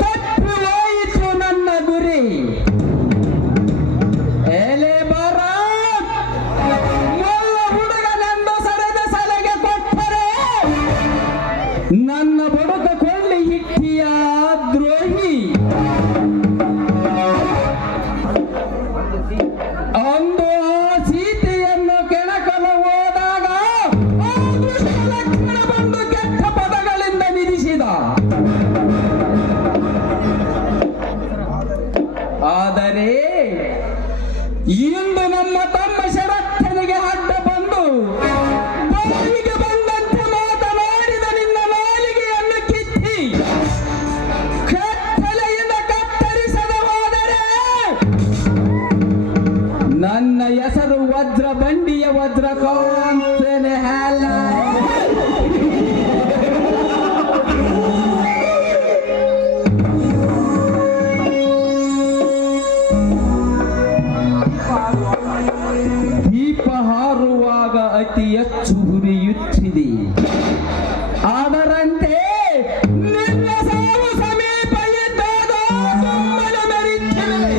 ತಪ್ಪುವಾಯಿತು ನನ್ನ ಗುರಿ. ಎಲೆ ಬರ ಎಲ್ಲ ಹುಡುಗನೆಂದು ಸರದ ಸಲಗೆ ಕೊಟ್ಟರೆ ನನ್ನ ಬದುಕು ಕೊಳ್ಳಿ ಹಿಟ್ಟಿಯ ದ್ರೋಹಿ. ಅಂದು ಆ ಸೀತೆಯನ್ನು ಕೆಣಕಲು ಹೋದಾಗ ಆ ದುಷ್ಟ ಲಕ್ಷ್ಮಣ ಬಂದು ಕೆಟ್ಟ ಪದಗಳಿಂದ ನಿಧಿಸಿದ. ಆದರೆ ಇಂದು ನಮ್ಮ ತಮ್ಮ ಶರತ್ತನಿಗೆ ಅಡ್ಡ ಬಂದು ಬಾಯಿಗೆ ಬಂದಂತೆ ಮಾತನಾಡಿದ ನಿನ್ನ ನಾಲಿಗೆಯನ್ನು ಕಿತ್ತಿ ಕತ್ತಲೆಯಿಂದ ಕತ್ತರಿಸದ ಹೋದರೆ ನನ್ನ ಹೆಸರು ವಜ್ರ ಬಂಡಿಯ ವಜ್ರಕಾಂತನೆ ಹಾಲ. ದೀಪ ಹಾರುವಾಗ ಅತಿ ಹೆಚ್ಚು ಹುರಿಯುತ್ತಿದೆ. ಅದರಂತೆ ನಿನ್ನ ಸಾವು ಸಮೀಪ ಇದ್ದಾಗ ಸುಮ್ಮನೆ ಮೆರೆಯುತ್ತಿದೆ.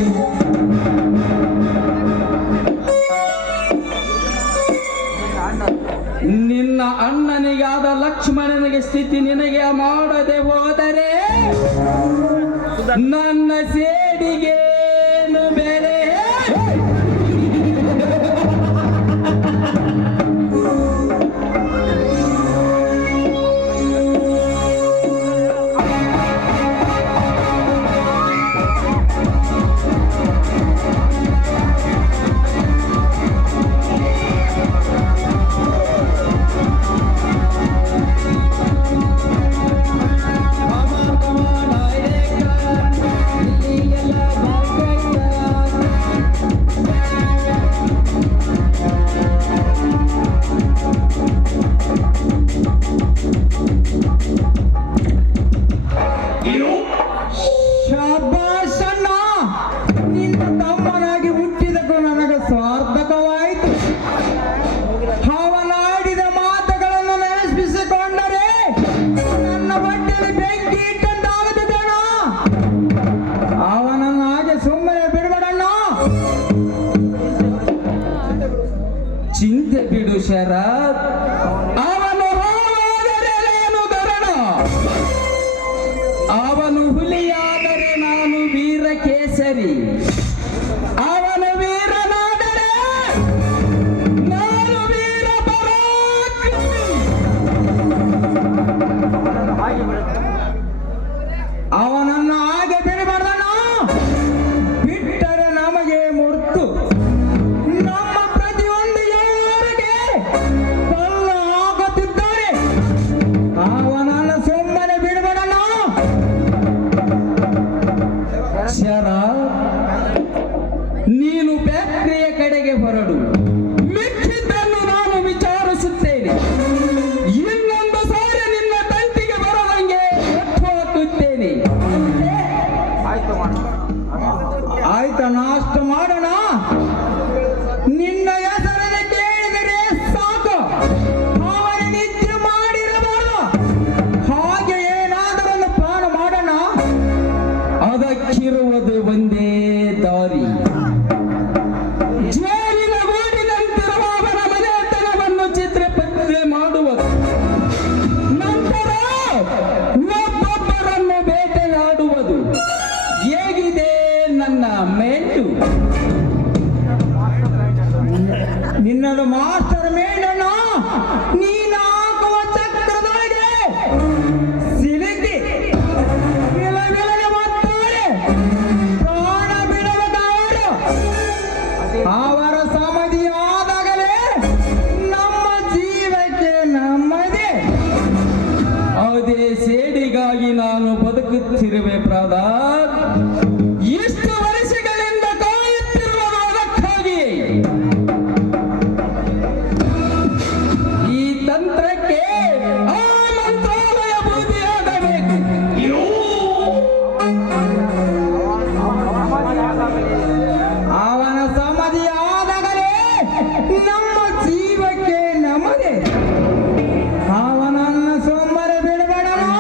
ನಿನ್ನ ಅಣ್ಣನಿಗಾದ ಲಕ್ಷ್ಮಣನಿಗೆ ಸ್ಥಿತಿ ನಿನಗೆ ಮಾಡದೆ ಹೋದರೆ ನನ್ನ ಸೇಡಿಗೇನು ಬೆಲೆ? ಶಾಬಾಷಣ್ಣ, ನಿನ್ನ ತಮ್ಮನಾಗಿ ಹುಟ್ಟಿದಕ್ಕೂ ನನಗೆ ಸಾರ್ಥಕವಾಯಿತು. ಅವನಾಡಿದ ಮಾತುಗಳನ್ನು ನೆನಪಿಸಿಕೊಂಡರೆ ನನ್ನ ಹೊಟ್ಟೆಯಲ್ಲಿ ಬೆಂಕಿ ಇಟ್ಟಂತಾಗುತ್ತದಣ್ಣ. ಅವನನ್ನು ಹಾಗೆ ಸುಮ್ಮನೆ ಬಿಡಬೇಡಣ್ಣ. ಚಿಂತೆ ಬಿಡು ಶರತ್. ಅವನು ಹಾವಾದರೇನು ಗರಣ, ಅವನು ಹುಲಿಯಾದರೆ ನಾನು ವೀರ ಕೇಸರಿ. ಅವನು ವೀರನಾದರೆ ನಾನು ವೀರ ಪರಾಕ್ರಮಿ. ಅವನನ್ನು ಹಾಗೆ ಬಿಡಬಾರ್ದಣ್ಣ. ಬಿಟ್ಟರೆ ನಮಗೆ ಮುರ್ತು. ನಮ್ಮ ಪ್ರತಿಯೊಂದು ಯಾರಿಗೆ ಕಲ್ಲ ಹಾಕುತ್ತಿದ್ದಾರೆ. ಅವನನ್ನು ಸುಮ್ಮನೆ ಬಿಡಬೇಡಣ್ಣ. ಶರ, ನೀನು ಫ್ಯಾಕ್ಟರಿಯ ಕಡೆಗೆ ಹೊರಡು. ಮಿಕ್ಕಿದ್ದನ್ನು ನಾನು ವಿಚಾರಿಸುತ್ತೇನೆ. ಇನ್ನೊಂದು ಸಾರಿ ನಿನ್ನ ತಂತಿಗೆ ಬರದಂಗೆ ಹಾಕುತ್ತೇನೆ. ಆಯ್ತಣ್ಣ, ಅಷ್ಟು ಮಾಡೋಣ. ನಿನ್ನ ಹೆಸರನ್ನು ಕೇಳಿದರೆ ಸಾಕು. ಅವನ ನಿತ್ಯ ಮಾಡಿರಬಾರದು. ಹಾಗೆ ಏನಾದರನ್ನು ಪ್ರಾಣ ಮಾಡೋಣ. ಅದಕ್ಕಿರುವುದು ಒಂದೇ ದಾರಿ. ಜೇಲಿನ ಗೂಡಿನಂತಿರುವ ಅವನ ಮನೆತನವನ್ನು ಚಿತ್ರಪತ್ರೆ ಮಾಡುವುದು. ನಂತರ ಒಬ್ಬೊಬ್ಬರನ್ನು ಬೇಟೆಯಾಡುವುದು. ಹೇಗಿದೆ ನನ್ನ ಮೆಂಟು? ನಿನ್ನದು ಮಾಸ್ಟರ್ ಮೇಡಣ್ಣ. ನೀನು ಹಾಕುವ ಚಕ್ರದೊಳಗೆ ಸಿಲುಕಿ ವಿಲವಿಲನೆ ಮಾತಾಡಿ ಪ್ರಾಣ ಬಿಡಬೇಕಾದರು. ಅವರ ಸಮಾಧಿಯಾದಾಗಲೇ ನಮ್ಮ ಜೀವಕ್ಕೆ ನಮ್ಮದೇ. ಅದೇ ಸೇಡಿಗಾಗಿ ನಾನು ಬದುಕುತ್ತಿರುವೆ ಪ್ರದಾತ್. ಇಷ್ಟು ವರ್ಷಗಳಿಂದ ಕಾಯುತ್ತಿರುವುದು ಅದಕ್ಕಾಗಿ. ಈ ತಂತ್ರಕ್ಕೆ ಆ ಮಂತ್ರಾಲಯ ಬೂದಿಯಾಗಬೇಕು. ಅವನ ಸಮಾಧಿಯಾದಾಗಲೇ ನಮ್ಮ ಜೀವಕ್ಕೆ ನಮ್ಮದೇ. ಅವನನ್ನು ಸುಮ್ಮನೆ ಬಿಡಬೇಡನು.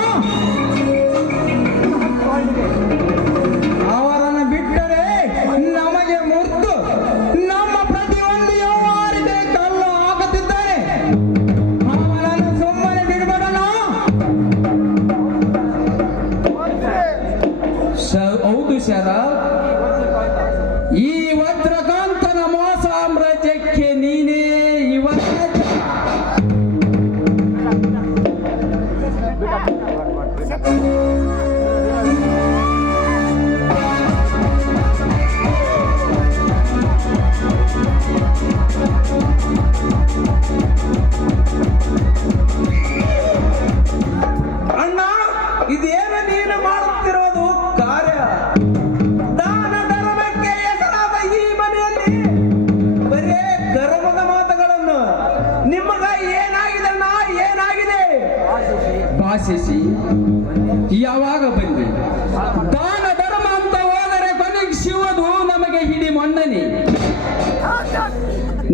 ವಾಸಿಸಿ ಯಾವಾಗ ಬಂದಿ? ದಾನ ಧರ್ಮ ಅಂತ ಹೋದರೆ ಕೊನೆಗೆ ಶಿವದು ನಮಗೆ ಹಿಡಿ ಮಣ್ಣನೆ.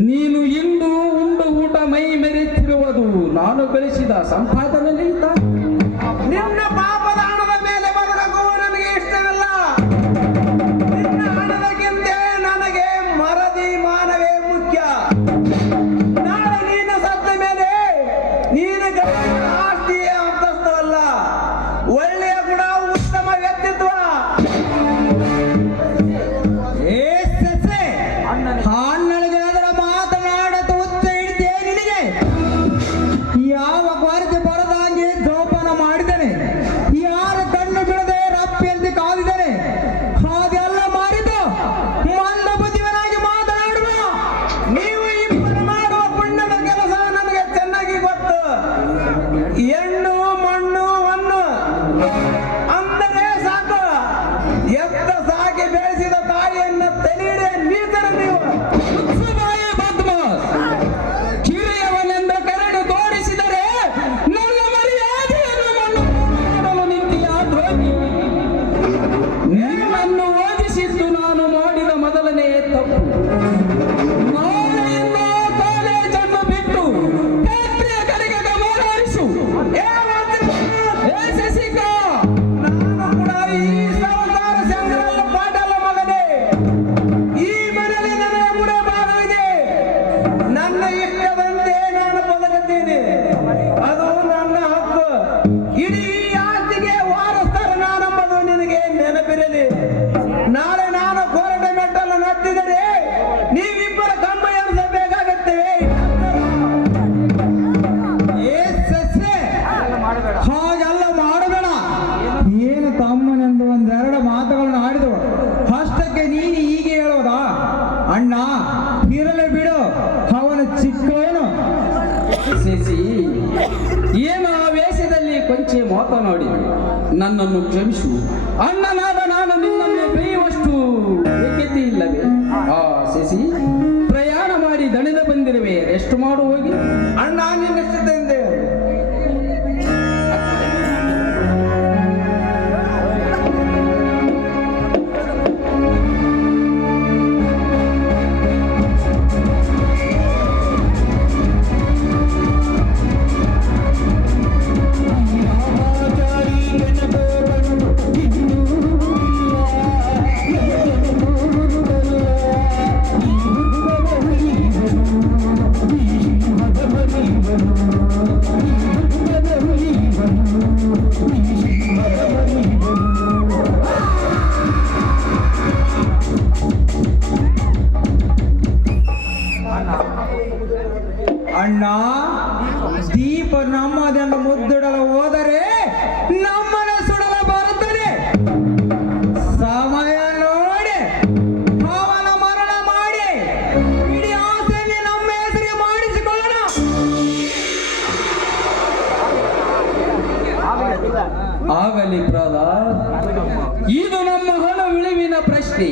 ನೀನು ಇಂದು ಉಂಡು ಊಟ ಮೈ ಮೆರೆತಿರುವುದು ನಾನು ಗಳಿಸಿದ ಸಂಪಾದನೆ ಇದ್ದ. ನಿನ್ನ ಪಾಪದ ಹಣದ ಮೇಲೆ ಬದುಕುವ ನನಗೆ ಇಷ್ಟವಿಲ್ಲ. ನಿನ್ನ ಹಣದಕ್ಕಿಂತ ನನಗೆ ಮರದಿ ಮಾನವೇ ಮುಖ್ಯ. ನಾಳೆ ನೀನು ಸತ್ತ ಮೇಲೆ ನೀನು ಗಳಿಸಿದ ಆಸ್ತಿಯ ಅಂತಸ್ತವಲ್ಲ, ಒಳ್ಳೆಯ ಗುಣ, ಉತ್ತಮ ವ್ಯಕ್ತಿತ್ವ. ಹಣ್ಣಳಿಗೆ ಅದರ ಮಾತನಾಡತ ಉತ್ತ ಹಿಡಿದೇ ನಿನಗೆ ಯಾವ ಕೊರತೆ ಬರದಾಗಿ ಜೋಪಾನ ಮಾಡಿದ್ದಾನೆ, ಯಾರ ಕಣ್ಣು ಬಿಡದೆ ರಪ್ಪಿಯಂತೆ ಕಾದಿದ್ದಾನೆ. ಹಾಗೆಲ್ಲ ಮಾಡಿದ್ದು ಮಂದ ಬುದ್ಧಿವನಾಗಿ ಮಾತನಾಡುವ. ನೀವು ಇಬ್ಬರು ಮಾಡುವ ಪುಣ್ಯದ ಕೆಲಸ ನನಗೆ ಚೆನ್ನಾಗಿ ಗೊತ್ತು. ಹೆಣ್ಣು ಮಣ್ಣು ಹೊನ್ನು ಅಂದರೆ ಸಾಕು. ಎತ್ತ ಸಾಕಿ ಬೆಳೆಸಿದ ತಾಯಿಯನ್ನು ತಲೆಯಿಡೆ ನೀತರ ನೀವು. ಉತ್ಸವಾಯ ಬದ್ಮಾಸ್. ಕಿರಿಯವನೆಂದು ಕರಡು ತೋರಿಸಿದರೆ ನನ್ನ ಮರ್ಯಾದೆಯನ್ನು ಮಣ್ಣು ಮಾಡಲು ನಿಂತಿಯ ದ್ರೋಹಿ. ನಿನ್ನನ್ನು ಓದಿಸಿದ್ದು ನಾನು ಮಾಡಿದ ಮೊದಲನೇ ತಪ್ಪು. ನಾಳೆಯಿಂದ ಕಾಲೇಜನ್ನು ಬಿಟ್ಟು ಫ್ಯಾಕ್ಟರಿಯ ಕಡೆಗೆ ಗಮನ ಹರಿಸು. ಏ ಶಶಿಕಾ, ನಾನು ಕೂಡ ಈ ಸಂಸಾರ ಸಂಗ್ರಹ ಪಾಠಲ ಮಗನೇ. ಈ ಮನೆಯಲ್ಲಿ ನನಗೆ ಕೂಡ ಭಾಗವಿದೆ. ನನ್ನ ಇಷ್ಟದಂತೆ ನಾನು ಬದುಕುತ್ತೇನೆ, ಅದು ನನ್ನ ಹಕ್ಕು. ಇಡೀ ಆಸ್ತಿಗೆ ವಾರಸ್ತಾರ ನಾನೆಂಬುದು ನಿನಗೆ ನೆನಪಿರಲಿ. ನಾಳೆ ನಾನು ಕೋರಟ ಮೆಟ್ಟಲು ನತ್ತಿದರೆ ನೀವಿಬ್ಬರ ಕಂಬ ಎನಿಸಬೇಕಾಗುತ್ತೇವೆ. ಹಾಗೆಲ್ಲ ಮಾಡಬೇಡ. ಏನು ತಮ್ಮನೆಂದು ಒಂದೆರಡು ಮಾತುಗಳನ್ನು ಆಡಿದವು, ಅಷ್ಟಕ್ಕೆ ನೀನು ಹೀಗೆ ಹೇಳೋದಾ? ಅಣ್ಣ ಇರಲಿ ಬಿಡು, ಅವನು ಚಿಕ್ಕವನು. ಶಶಿ, ಏನು ಆ ವೇಷದಲ್ಲಿ ಕೊಂಚೆ ಮಾತನಾಡಿ ನನ್ನನ್ನು ಕ್ಷಮಿಸು. ಅಣ್ಣನಾದ ನಾನು ನಿನ್ನನ್ನು ಬೇಯುವಷ್ಟು ಯೋಗ್ಯತೆ ಇಲ್ಲವೇ? ಆ ಶಶಿ, ಪ್ರಯಾಣ ಮಾಡಿ ದಣಿದ ಬಂದಿರುವೆ, ರೆಸ್ಟ್ ಮಾಡು ಹೋಗಿ. ಅಣ್ಣ ನಿನ್ನ ಇಷ್ಟದಿಂದ ಅಣ್ಣ, ದೀಪ ನಮ್ಮದೆಂದು ಮುದ್ದಿಡಲು ಹೋದರೆ ನಮ್ಮನೆ ಸುಡಲು ಬರುತ್ತದೆ. ಸಮಯ ನೋಡಿ ಅವನ ಮರಣ ಮಾಡಿ ಇಡೀ ಆಸೆಯಲ್ಲಿ ನಮ್ಮ ಹೆಸರಿಗೆ ಮಾಡಿಸಿಕೊಳ್ಳೋಣ. ಆಗಲಿ ಬ್ರದರ್, ಇದು ನಮ್ಮ ಹಣ ಉಳಿವಿನ ಪ್ರಶ್ನೆ.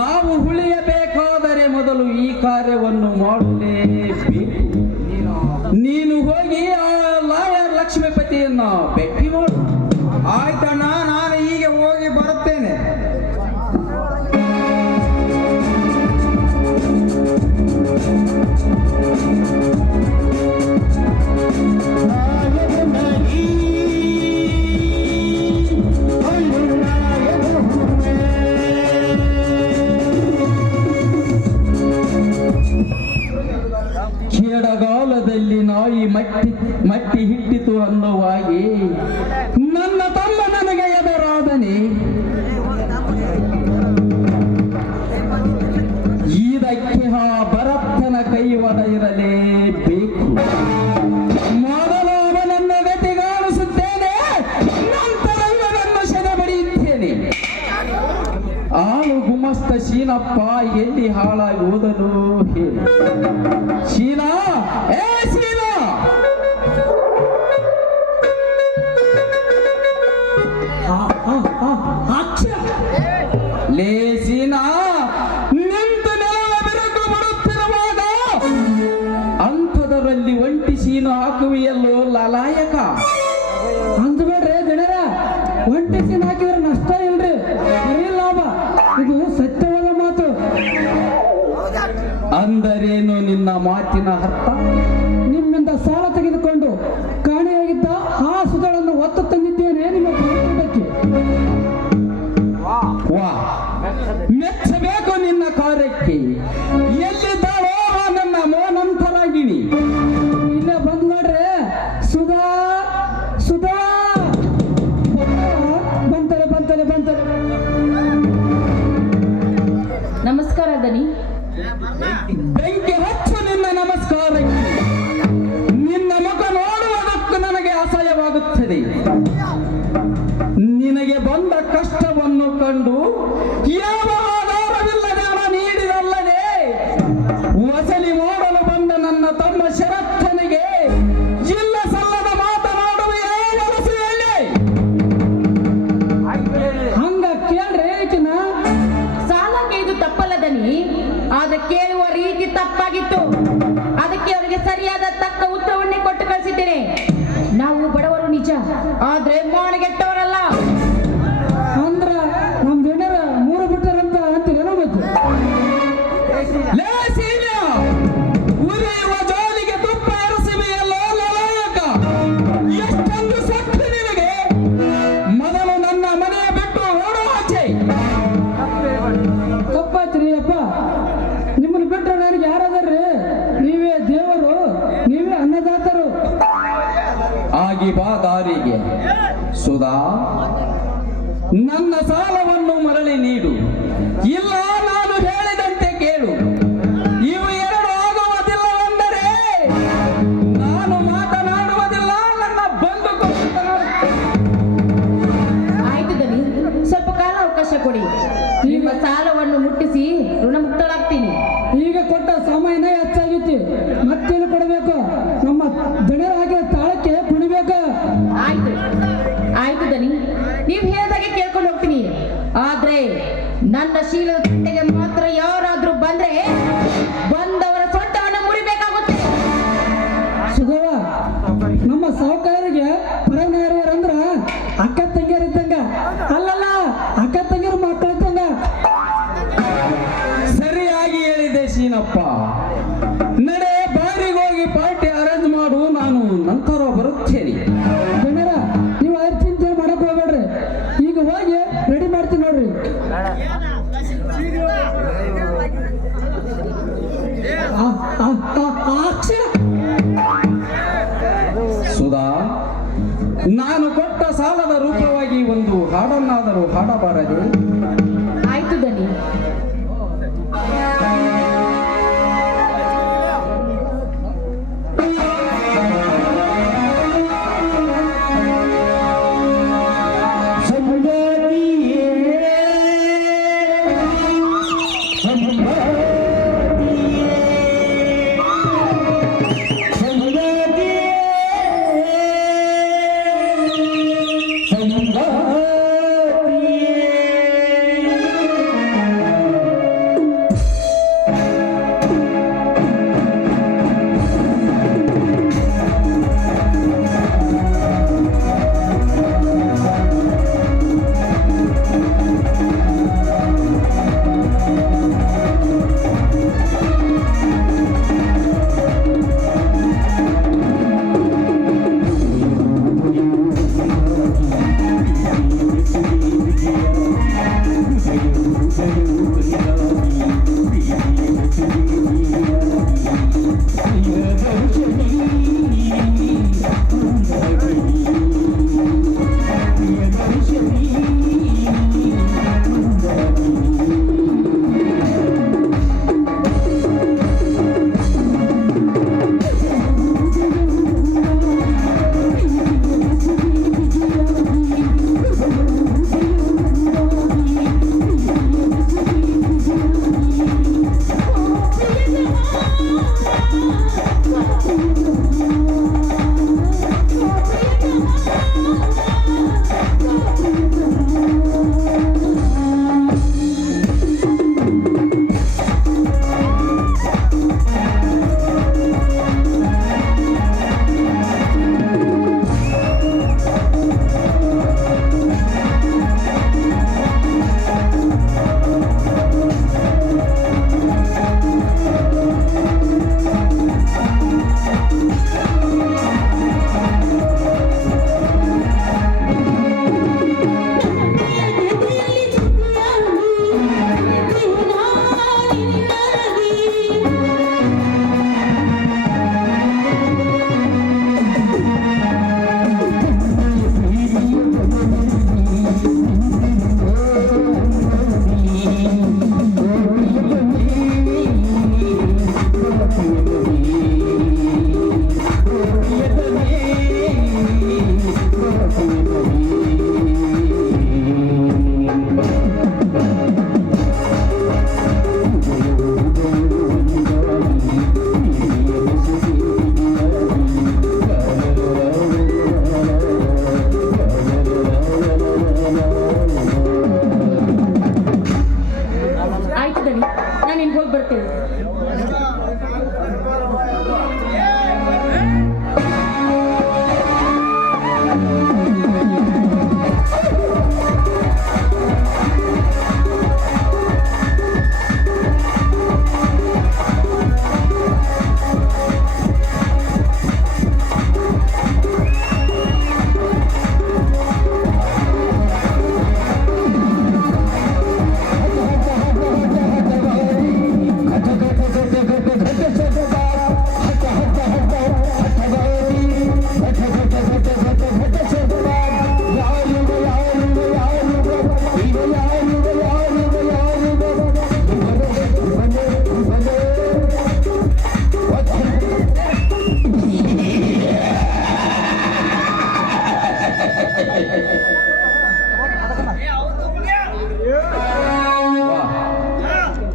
ನಾವು ಉಳಿಯಬೇಕಾದರೆ ಮೊದಲು ಈ ಕಾರ್ಯವನ್ನು ಮಾಡಲೇಬೇಕು. ನೀನು ಹೋಗಿ ಆ ಲಾಯರ್ ಲಕ್ಷ್ಮೀಪತಿಯನ್ನ ಭೇಟಿ ಮಾಡು. ಆಯ್ತಣ್ಣ, ನಾನು ಹೀಗೆ ಹೋಗಿ ಬರುತ್ತೇನೆ. ಕೆಡಗಾಲದಲ್ಲಿ ನಾಯಿ ಮಟ್ಟಿ ಹಿಟ್ಟಿತು ಅನ್ನುವಾಗಿ ನನ್ನ ತಮ್ಮ ನನಗೆ ಎದುರಾದನೆ. ಇದಕ್ಕೆ ಆ ಭರತನ ಕೈವಾಡ ಇರಲೇಬೇಕು. ಮೊದಲು ಅವನನ್ನು ಗತಿಗಾಣಿಸುತ್ತೇನೆ, ನಂತರ ಇವನನ್ನು ಸೆರೆ ಬಡಿಯುತ್ತೇನೆ. ಆಳು ಗುಮಸ್ತ ಶೀನಪ್ಪ ಎಲ್ಲಿ ಹಾಳಾಗಿ ಹೋದನು ಹೇಳಿ. ಶೀನಾ, ಏ ಶೀನಾ, ಲೇ ಶೀನಾ, ನಿಂತು ನೆಲವ ಬೆರಕು ಬರುತ್ತಿರುವಾಗ ಅಂಥದರಲ್ಲಿ ಒಂಟಿ ಶೀನು ಹಾಕುವಿಯಲ್ಲೋ ಲಲಾಯಕ. ಒಂಟಿ ಸೀನ್ ಹಾಕಿದ್ರೆ ನಷ್ಟ ಇಲ್ರಿ, ಬರೀ ಲಾಭ. ಇದು ಸತ್ಯವಾದ ಮಾತು. ಅಂದರೇನು ನಿನ್ನ ಮಾತಿನ ಅರ್ಥ? ನಿಮ್ಮಿಂದ ಸಾಲ ತೆಗೆದುಕೊಂಡು ಕಾಣೆಯಾಗಿದ್ದ ಆ ಸುಧಗಳನ್ನು ಒತ್ತು ತಂದಿದ್ದೇನೆ ನಿಮ್ಮ ಕುಟುಂಬಕ್ಕೆ. ವಾ, ಮೆಚ್ಚಬೇಕು ನಿನ್ನ ಕಾರ್ಯಕ್ಕೆ. ಎಲ್ಲಿದ್ದಾಳೋ ಆ ನನ್ನ ಮೋನಂತರಾಗಿಣಿ? ಇಲ್ಲೇ ಬಂದ್ ನೋಡ್ರಿ. ಸುಧಾ ಸುಧಾ ಬಂತಲೆ ಬಂತಲೆ ಬಂತಲೆ. ನಮಸ್ಕಾರ ದನಿ. ಬೆಂಕಿ ಹಚ್ಚು ನಿನ್ನ ನಮಸ್ಕಾರಕ್ಕೆ. ನಿನ್ನ ಮುಖ ನೋಡುವುದಕ್ಕೂ ನನಗೆ ಅಸಹ್ಯವಾಗುತ್ತದೆ. ನಿನಗೆ ಬಂದ ಕಷ್ಟವನ್ನು ಕಂಡು ಯಾವ ಆಧಾರವಿಲ್ಲದೆ ಹಣ ನೀಡಿದಲ್ಲದೆ ವಸಲಿ ಮಾಡಲು ಬಂದ ನನ್ನ ತಮ್ಮ ಶರತ್ತನಿಗೆ ಇಲ್ಲ ಸಲ್ಲದ ಮಾತನಾಡುವ ಯಾವ ವಸೂಲಿ? ಹಂಗ ಕೇಳ್ರಿ ಈಕಿನ. ಸಾಲ ಕೇಳಿದ್ದು ತಪ್ಪಲ್ಲ ದನಿ, ಆದ್ರೆ ಕೇಳುವ ರೀತಿ ತಪ್ಪಾಗಿತ್ತು. ಅದಕ್ಕೆ ಅವರಿಗೆ ಸರಿಯಾದ ತಕ್ಕ ಉತ್ತರವನ್ನೇ ಕೊಟ್ಟು ಕಳಿಸಿದ್ದೇನೆ. ನಾವು ಬಡವರು ನಿಜ, ಆದ್ರೆ ಮಾನಗೆಟ್ಟವರಲ್ಲ. ಅಂದ್ರ ನಮ್ ಜನರ ಮೂರು ಬಿಟ್ಟರಂತ ಅಂತೀರೇನೋ ಮತ್ತೆ. ಲೇ ಸೀನ್ಯ, ಉರಿಯುವ ಜಾಲಿಗೆ ತುಪ್ಪ ಎರಸಿವೆಯಲ್ಲೋ ಲಲಾಯಕ. ಎಷ್ಟೊಂದು ಸತ್ತು ನಿನಗೆ. ಮೊದಲು ನನ್ನ ಮನೆ ಬಿಟ್ಟು ಓಡು ಆಚೆ. ತಪ್ಪಾಯ್ತ್ರಿ ಅಪ್ಪ. ನಿಮ್ಮನ್ನ ಬಿಟ್ರೆ ನನಗೆ ಯಾರದಾರ್ರಿ? ನೀವೇ ದೇವರು, ನೀವೇ ಅನ್ನದಾತರು. ಆಗಿ ಬಾ ದಾರಿಗೆ. ಸುಧಾ, ನನ್ನ ಸಾಲವನ್ನು ಮರಳಿ ನೀಡು, ಇಲ್ಲ ನಾನು ಹೇಳಿದಂತೆ ಕೇಳು. ಇವು ಎರಡು ಆಗುವುದಿಲ್ಲವೆಂದರೆ ನಾನು ಮಾತನಾಡುವುದಿಲ್ಲ. ನನ್ನ ಬಂದು ಆಯ್ತು ದನಿ, ಸ್ವಲ್ಪ ಕಾಲ ಅವಕಾಶ ಕೊಡಿ. ನಿಮ್ಮ ಸಾಲವನ್ನು ಮುಟ್ಟಿಸಿ ಋಣಮುಕ್ತರಾಗ್ತೀನಿ. ಈಗ ಕೊಟ್ಟ ಸಮಯನೇ ಹೆಚ್ಚಾಗಿತ್ತು, ಮತ್ತೇನು ಕೊಡಬೇಕು? ನಮ್ಮ ದಣಿಯರು ಹಾಕಿದ ತಾಳಕ್ಕೆ ಕುಣಿಬೇಕು. ಆಯ್ತು ಆಯ್ತು ದನಿ, ನೀವು ಹೇಳಿದಾಗೆ ಕೇಳ್ಕೊಂಡು ಹೋಗ್ತೀನಿ. ಆದ್ರೆ ನನ್ನ ಶೀಲದ ಕಟ್ಟೆಗೆ ಮಾತ್ರ ಯಾರಾದ್ರೂ ಬಂದ್ರೆ ಬಂದವರ ಸೊಂಟವನ್ನು ಮುರಿಬೇಕಾಗುತ್ತೆ. ಸುಧವ, ನಮ್ಮ ಸಾಹುಕಾರರಿಗೆ ಪರನಾರಿಯರಂದ್ರ ಅಕ್ಕ ತಂಗಿಯರಿದ್ದಂಗ. ಅಲ್ಲಲ್ಲ, ಅಕ್ಕ ತಂಗಿಯರು ಮಕ್ಕಳಿದ್ದಂಗ. ಸರಿಯಾಗಿ ಹೇಳಿದೆ ಶೀನಪ್ಪ. ನಡೆ, ಬಾರಿಗೋಗಿ ಪಾರ್ಟಿ ಅರೇಂಜ್ ಮಾಡು, ನಾನು ನಂತರ ಬರುತ್ತೇನೆ. ಜನರ, ನೀವು ಅದ್ರ ಚಿಂತೆ ಮಾಡಕ್ ಹೋಗ್ಬೇಡ್ರಿ. ಈಗ ಹೋಗಿ ರೆಡಿ ಮಾಡ್ತೀನಿ ನೋಡ್ರಿ. ಅಕ್ಷರ ಸುಧಾ, ನಾನು ಕೊಟ್ಟ ಸಾಲದ ರೂಪವಾಗಿ ಒಂದು ಹಾಡನ್ನಾದರೂ ಹಾಡಬಾರದೆ? ಆಯ್ತು ದನಿ.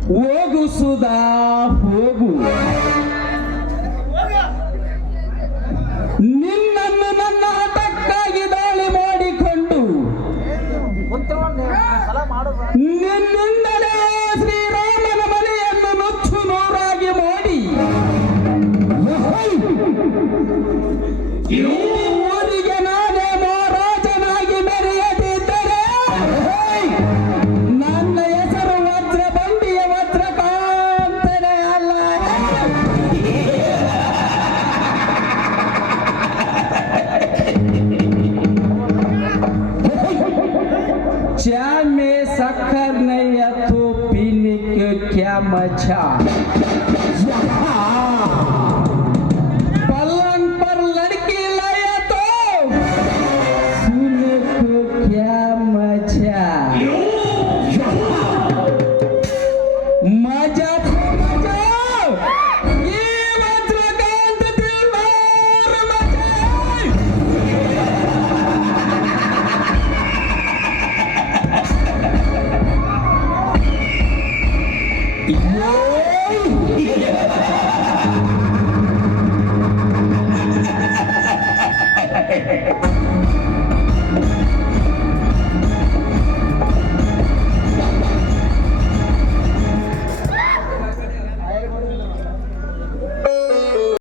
ಹೋಗು ಸುಧಾ ಹೋಗು, ನಿನ್ನನ್ನು ನನ್ನ ಹಠಕ್ಕಾಗಿ ದಾಳಿ ಮಾಡಿಕೊಂಡು ನಿನ್ನಿಂದಲೇ ಶ್ರೀರಾಮನ ಮನೆಯನ್ನು ನುಚ್ಚು ನೂರಾಗಿ ಮಾಡಿ ಈ ಊರಿಗೆ ನಾನೇ ಮಹಾರಾಜನಾಗಿ ಮೆರೆಯದಿದ್ದರೆ ನನ್ನ ಹೆಸರು ವಜ್ರ ಬಂಡಿಯ ವಜ್ರಕಾಂತನೇ ಅಲ್ಲ. चाय में शक्कर नहीं है तो पीने के क्या मजा, पलंग पर लड़की लाया तो सुने को क्या मजा, मजा तो मजा, ये वज्रकांत दिलदार मजा। Yeah.